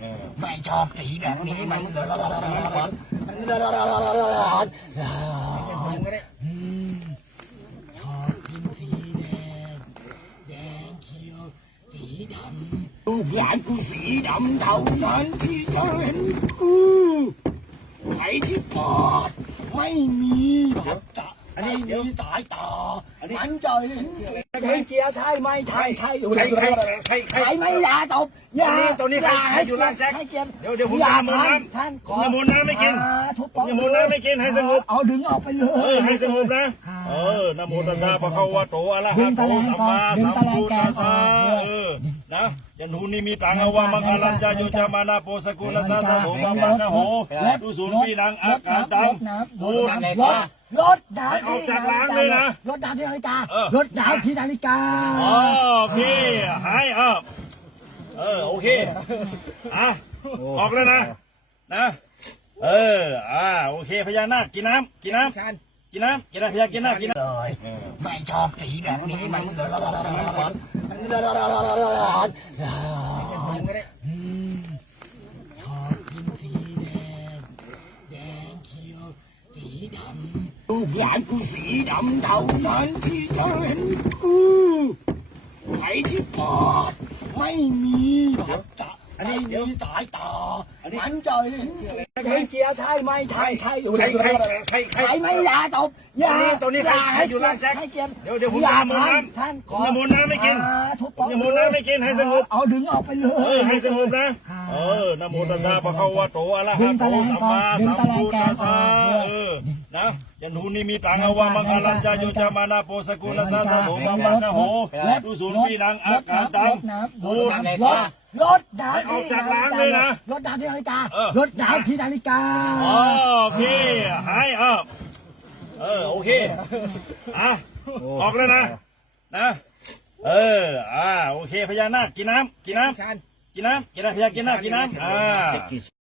เออไม่ชอบสีแบบนี้มันอืมชอบกินสีแดงแดงเขียวสีดำลูกหลานกูสีดำเท่านั้นที่จะเห็นกูใครที่ปอดไม่มีแบบจะไม่มีสายตา มันจะเห็นเห็นเจียใช่ไหมใช่ใช่อยู่ใครใครใครใครใครไม่อยาตบอย่าตัวนี้ตัวนี้ใครใครอยู่ร้านแจ็คให้เกียรติเดี๋ยวเดี๋ยวผมอย่าจะน้ำมนต์น้ำท่านผมจะน้ำมนต์น้ำไม่กินอ่าทุบผมจะน้ำมนต์น้ำไม่กินให้สงบเอาดึงออกไปเลเออยให้สงบนะเออนะโมตัสสะภะคะวะโตอะระหะโตสัมมาสัมพุทธัสสะเออนะยันหูนิมิตังอวามังคลัญจายุจามานาโปสกุลสัสสะโสมะมะคะโหตุสุนปีนังอากาตังรดูถน้ำ รถรถน้ำให้ออกจากร้านเลยนะรถน้ำที่นาฬิกา เออ รถน้ำที่นาฬิกา อ๋อโอเคหายเออเออโอเคอะออกแล้วนะนะเอออ่าโอเคพญานาคกินน้ำกินน้ำกินน้ำกินน้ำพญากินน้ำกินน้ำเลยไม่ชอบสีแบบนี้มันอืมชอบกินสีแดง แดงเขียว สีดำลู กหลานกูสีดำเท่านั้นที่จะเห็นกูใครที่ปอดไม่มีแบบจะไม่มีสายตามันจะเห็นเห็นเจียใช่ไหมใช่ใช่อยู่ใครใครใครใครใครไม่อยาตบอย่าตัวนี้ตัวนี้ใครใครอยู่ร้านแจ็คให้เกียรติเดี๋ยวเดี๋ยวผมอย่าจะน้ำมนต์น้ำท่านผมจะน้ำมนต์น้ำไม่กินอ่าทุบผมจะน้ำมนต์น้ำไม่กินให้สงบเอาดึงออกไปเลเออยให้สงบนะเออนะโมตัสสะภะคะวะโตอะระหะโตสัมมาสัมพุทธัสสะเออนะยันหูนิมิตังอวามังคลัญจายุจามานาโปสกุลสัสสะโสมะมะคะโหตุสุนปีนังอากาตังรดูถน้ำรถ รถน้ำให้ออกจากร้านเลยนะรถน้ำที่นาฬิกาเออ รถน้ำที่นาฬิกาอ๋อโอเคหายเออเออโอเคอะออกแล้วนะนะเอออ่าโอเคพญานาคกินน้ำกินน้ำกินน้ำกินน้ำพญากินน้ำกินน้ำอ่า